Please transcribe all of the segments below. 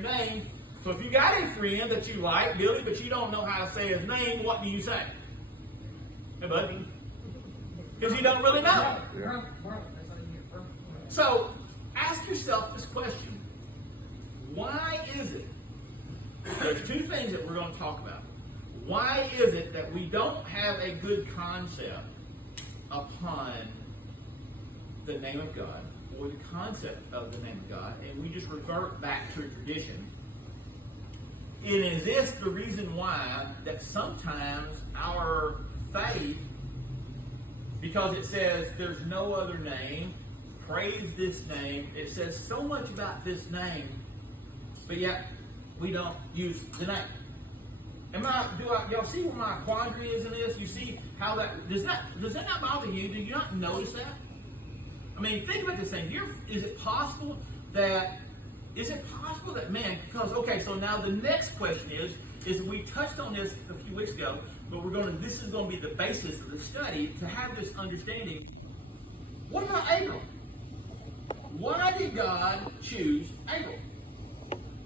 name. So if you got a friend that you like, Billy, but you don't know how to say his name, what do you say? Hey, buddy. Because you don't really know. Yeah. So ask yourself this question. Why is it? There's two things that we're going to talk about. Why is it that we don't have a good concept upon the name of God, or the concept of the name of God, and we just revert back to a tradition? And is this the reason why that sometimes our faith, because it says there's no other name, praise this name, it says so much about this name, but yet we don't use the name? Y'all see where my quandary is in this? You see how that does that not bother you? Do you not notice that? I mean, think about this thing. Is it possible that man? Because okay, so now the next question is we touched on this a few weeks ago, but this is going to be the basis of the study to have this understanding. What about Abram? Why did God choose Abram?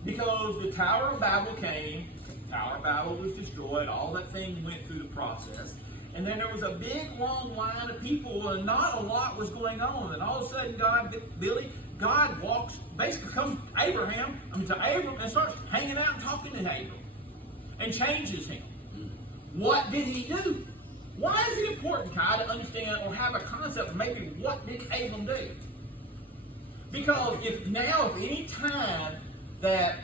Because the Tower of Babel came. Tower of Babel was destroyed, all that thing went through the process, and then there was a big long line of people and not a lot was going on, and all of a sudden God comes to Abram and starts hanging out and talking to Abram and changes him. What did he do? Why is it important, Kai, to understand or have a concept of maybe what did Abram do? Because if any time that,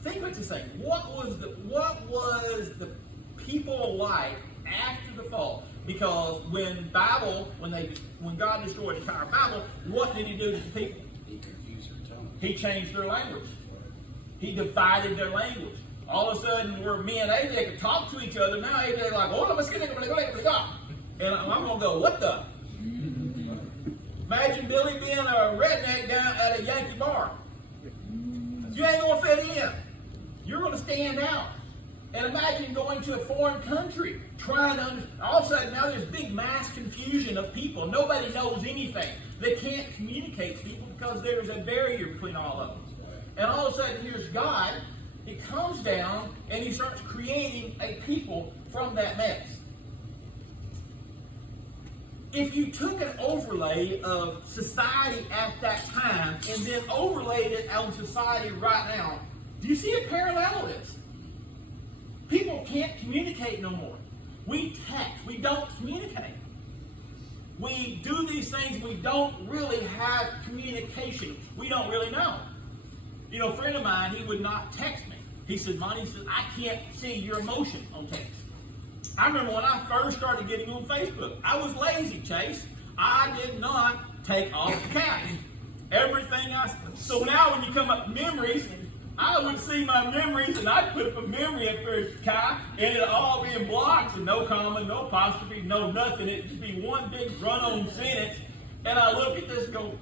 think what you're saying. What was the people like after the fall? Because when God destroyed the Tower of Babel, what did he do to the people? He confused their tongue. He changed their language. He divided their language. All of a sudden, where me and AJ could talk to each other, now AJ's like, oh, let's get it, and I'm gonna go, what the? Imagine Billy being a redneck down at a Yankee bar. You ain't gonna fit in. You're going to stand out. And imagine going to a foreign country, trying to all of a sudden now there's big mass confusion of people. Nobody knows anything. They can't communicate to people because there's a barrier between all of them. And all of a sudden here's God. He comes down and he starts creating a people from that mess. If you took an overlay of society at that time and then overlaid it on society right now, do you see a parallel to this? People can't communicate no more. We text. We don't communicate. We do these things. We don't really have communication. We don't really know. You know, a friend of mine, he would not text me. He said, Monty, I can't see your emotion on text. I remember when I first started getting on Facebook, I was lazy, Chase. I did not take off the caps. So now when you come up with memories, I would see my memories and I'd put up a memory up there, Kai, and it'd all be in blocks and no comma, no apostrophe, no nothing. It'd just be one big run-on sentence. And I look at this and go,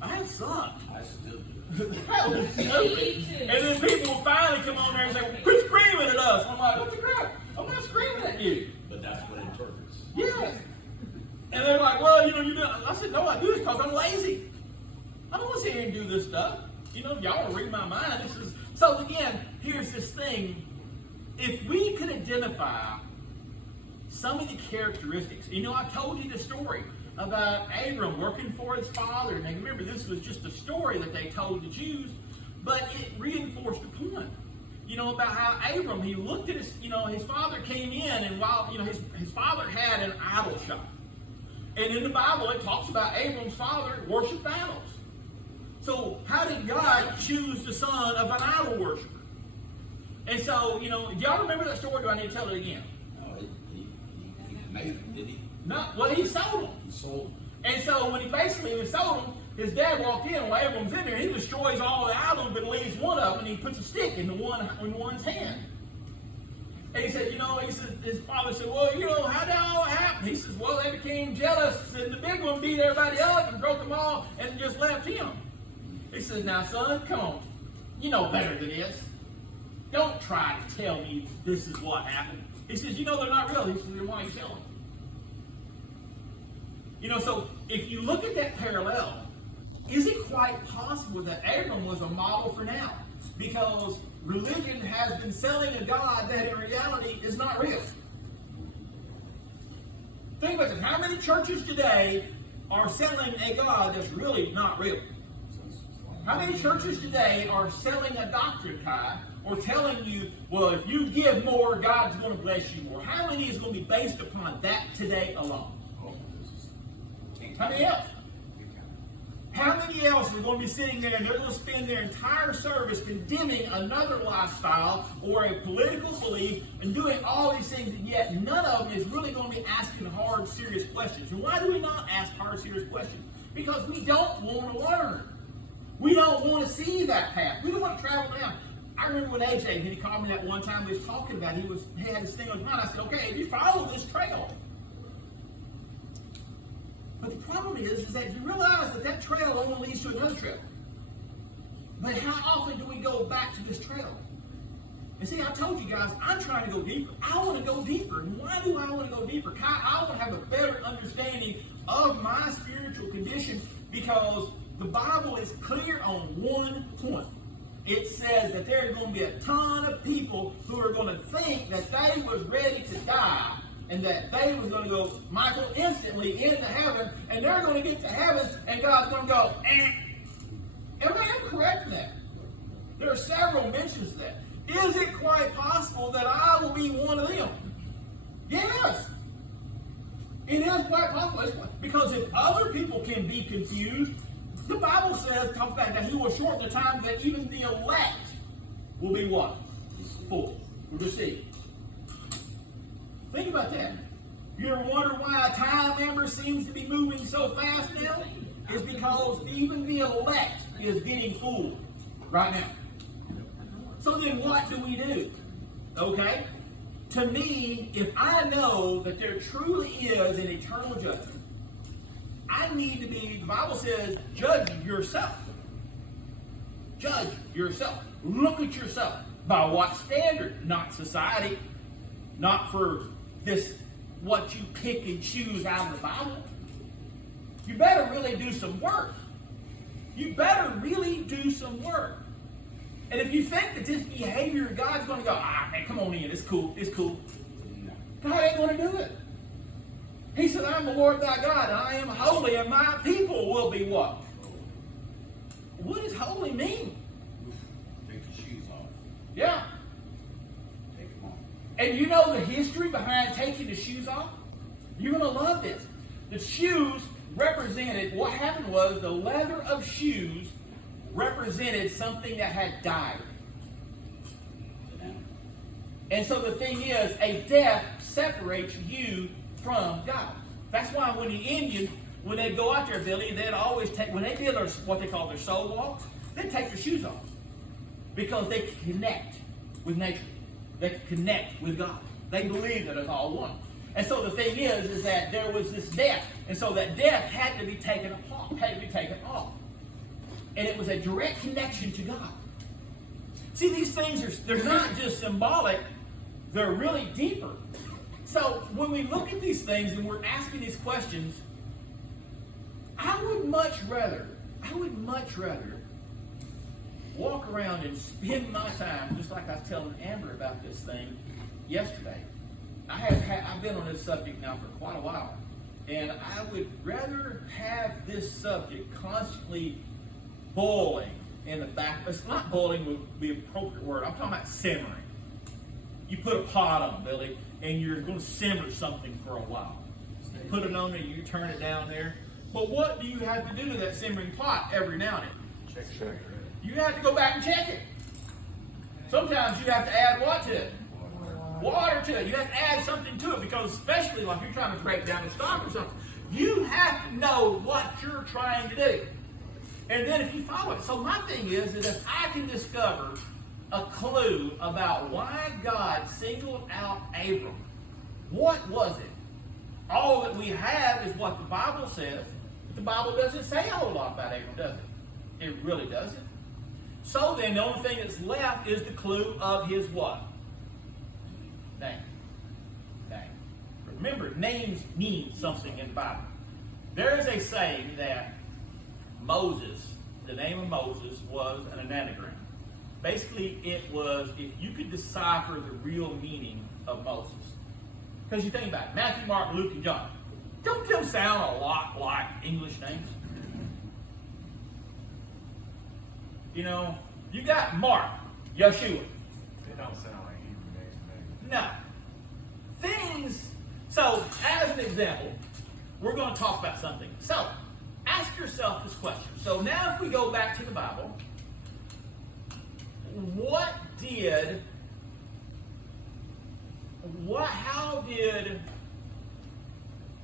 I sucked. I still do. That was stupid. And then people will finally come on there and say, quit screaming at us. I'm like, what the crap? I'm not screaming at you. But that's what it interprets. Yes. And they're like, well, you do. I said, no, I do this because I'm lazy. I don't want to sit here and do this stuff. You know, if y'all want to read my mind, so again, here's this thing. If we could identify some of the characteristics, you know, I told you the story about Abram working for his father. And remember, this was just a story that they told the Jews, but it reinforced the point. You know, about how Abram, he looked at his father came in, and while, his father had an idol shop. And in the Bible, it talks about Abram's father worshiped idols. So how did God choose the son of an idol worshiper? And so, do y'all remember that story? Do I need to tell it again? No, he made it, did he? No, well, he sold them. He sold them. And so when he sold them, his dad walked in, while Abram's in there, he destroys all the idols, but leaves one of them, and he puts a stick in one's hand. And he said, his father said, well, how did all that happen? He says, well, they became jealous, and the big one beat everybody up and broke them all, and just left him. He says, now, son, come on. You know better than this. Don't try to tell me this is what happened. He says, they're not real. He says, then why are you selling them? So if you look at that parallel, is it quite possible that Abram was a model for now? Because religion has been selling a God that in reality is not real. Think about this. How many churches today are selling a God that's really not real? How many churches today are selling a doctrine, Kai, or telling you, well, if you give more, God's going to bless you more? How many is going to be based upon that today alone? How many else? How many else are going to be sitting there and they're going to spend their entire service condemning another lifestyle or a political belief and doing all these things, and yet none of them is really going to be asking hard, serious questions? And why do we not ask hard, serious questions? Because we don't want to learn. We don't want to see that path. We don't want to travel down. I remember when AJ, he called me that one time we was talking about it, he had this thing on his mind. I said, okay, if you follow this trail. But the problem is that you realize that trail only leads to another trail. But how often do we go back to this trail? And see, I told you guys, I'm trying to go deeper. I want to go deeper. And why do I want to go deeper? I want to have a better understanding of my spiritual condition, because the Bible is clear on one point. It says that there are going to be a ton of people who are going to think that they was ready to die and that they was going to go, Michael, instantly into heaven, and they're going to get to heaven, and God's going to go, eh. Am I correct in that? There are several mentions of that. Is it quite possible that I will be one of them? Yes. It is quite possible. Because if other people can be confused, the Bible says, talks about that he will shorten the time that even the elect will be what? Full. Will receive. Think about that. You ever wonder why a time member seems to be moving so fast now? It's because even the elect is getting fooled right now. So then what do we do? Okay? To me, if I know that there truly is an eternal judgment, I need to be, the Bible says, judge yourself. Judge yourself. Look at yourself. By what standard? Not society. Not for this, what you pick and choose out of the Bible. You better really do some work. You better really do some work. And if you think that this behavior, God's going to go, man, come on in, it's cool, it's cool. God ain't going to do it. He said, I'm the Lord thy God, and I am holy, and my people will be what? What does holy mean? Take your shoes off. Yeah. Take them off. And you know the history behind taking the shoes off? You're going to love this. The shoes represented, what happened was the leather of shoes represented something that had died. And so the thing is, a death separates you from God. That's why when the Indians, when they go out there, Billy, they'd always take, when they did their, what they call their soul walks, they'd take their shoes off. Because they could connect with nature. They could connect with God. They believed that it's all one. And so the thing is that there was this death. And so that death had to be taken off. And it was a direct connection to God. See, these things they're not just symbolic, they're really deeper. So when we look at these things and we're asking these questions, I would much rather walk around and spend my time, just like I was telling Amber about this thing yesterday. I've been on this subject now for quite a while. And I would rather have this subject constantly boiling in the back. It's not boiling would be an appropriate word. I'm talking about simmering. You put a pot on, Billy, and you're going to simmer something for a while. You put it on there, you turn it down there. But what do you have to do to that simmering pot every now and then? Check. You have to go back and check it. Sometimes you have to add what to it? Water to it. You have to add something to it, because especially like you're trying to break down a stock or something, you have to know what you're trying to do. And then if you follow it. So my thing is that if I can discover a clue about why God singled out Abram, what was it? All that we have is what the Bible says. But the Bible doesn't say a whole lot about Abram, does it? It really doesn't. So then the only thing that's left is the clue of his what? Name. Remember, names mean something in the Bible. There is a saying that Moses, the name of Moses was an anagram. Basically, it was if you could decipher the real meaning of Moses. Because you think about it, Matthew, Mark, Luke, and John. Don't them sound a lot like English names? You know, you got Mark, Yeshua. They don't sound like Hebrew names to me. No. So, as an example, we're going to talk about something. So, ask yourself this question. So now if we go back to the Bible, how did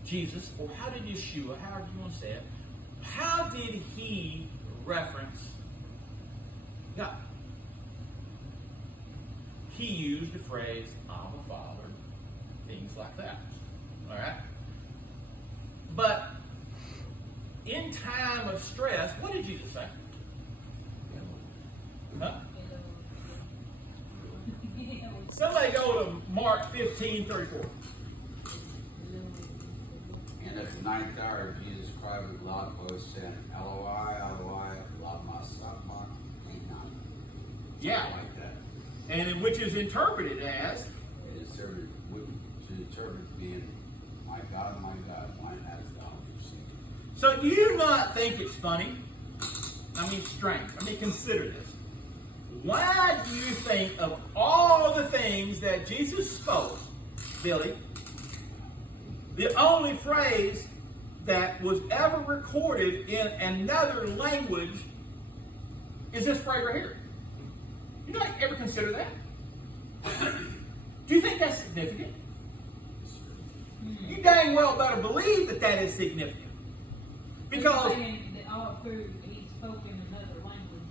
Jesus, or how did Yeshua, however you want to say it, how did he reference God? He used the phrase, Abba, Father, things like that. All right? But in time of stress, what did Jesus say? Huh? Somebody go to Mark 15:34. And at the ninth hour, Jesus cried with a loud voice, saying, Eloi, Eloi, lama sabachthani. Yeah. Something like that. And which is interpreted as, It is served to interpret being, my God, why hast thou forsaken me? so do you not think it's funny? I mean, strange. I mean, consider this. Why do you think of all the things that Jesus spoke, Billy, the only phrase that was ever recorded in another language is this phrase right here? You not ever consider that? Do you think that's significant? You dang well better believe that that is significant. Because all through he spoke in another language.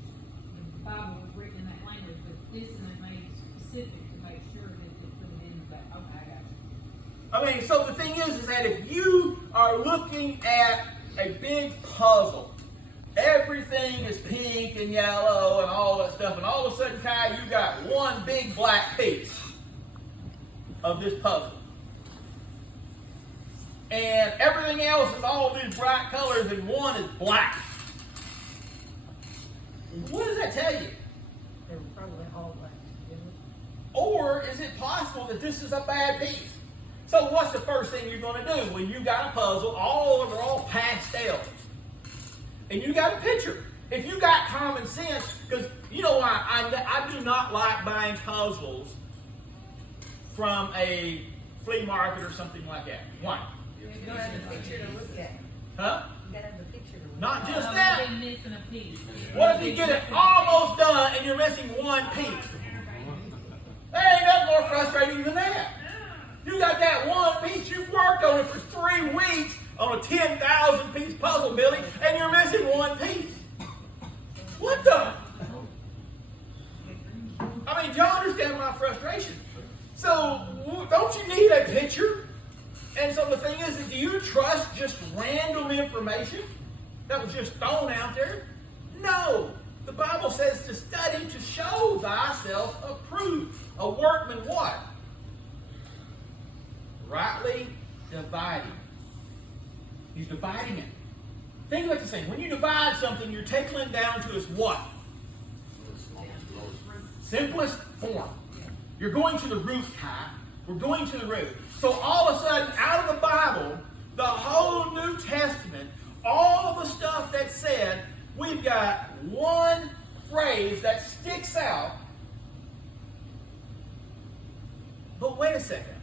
The Bible was written in that language, but this is made specific to make sure that they put it in that. Okay, I got you. I mean, so the thing is that if you are looking at a big puzzle, everything is pink and yellow and all that stuff, and all of a sudden, Kai, you got one big black piece of this puzzle. And everything else is all these bright colors and one is black. What does that tell you? They were probably all black. Or is it possible that this is a bad piece? So what's the first thing you're going to do when you got a puzzle, all of them are all pastels, and you got a picture? If you got common sense, because you know why I do not like buying puzzles from a flea market or something like that. Why? You gotta have the picture to look at. Huh? You gotta have the picture to look Not at. just I've that. been missing a piece. What if you get it almost done and you're missing one piece? There ain't nothing more frustrating than that. You got that one piece, you've worked on it for 3 weeks on a 10,000 piece puzzle, Billy, and you're missing one piece. What the? I mean, do y'all understand my frustration? So, don't you need a picture? And so the thing is, do you trust just random information that was just thrown out there? No. The Bible says to study to show thyself approved. A workman what? Rightly dividing. He's dividing it. Think about this thing. When you divide something, you're taking it down to its what? Simplest form. You're going to the root, Kai. We're going to the root. So all of a sudden, out of the Bible, the whole New Testament, all of the stuff that's said, we've got one phrase that sticks out. But wait a second.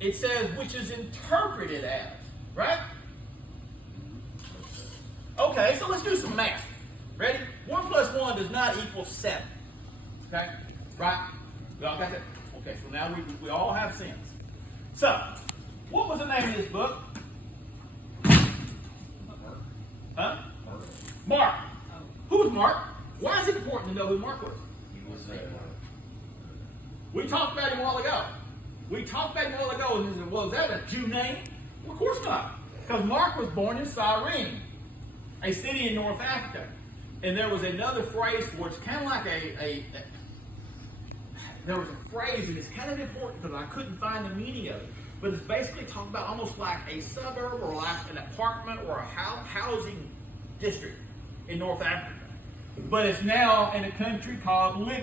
It says, which is interpreted as, right? Okay, so let's do some math. Ready? 1 plus 1 does not equal 7. Okay? Right? We all got that? Okay, so now we all have sense. So, what was the name of this book? Huh? Mark. Who was Mark? Why is it important to know who Mark was? He was there. We talked about him a while ago. And he said, well, is that a Jew name? Well, of course not. Because Mark was born in Cyrene, a city in North Africa. And there was another phrase for it. It's kind of like there was a phrase, and it's kind of important because I couldn't find the meaning of it. But it's basically talking about almost like a suburb or like an apartment or a housing district in North Africa. But it's now in a country called Libya.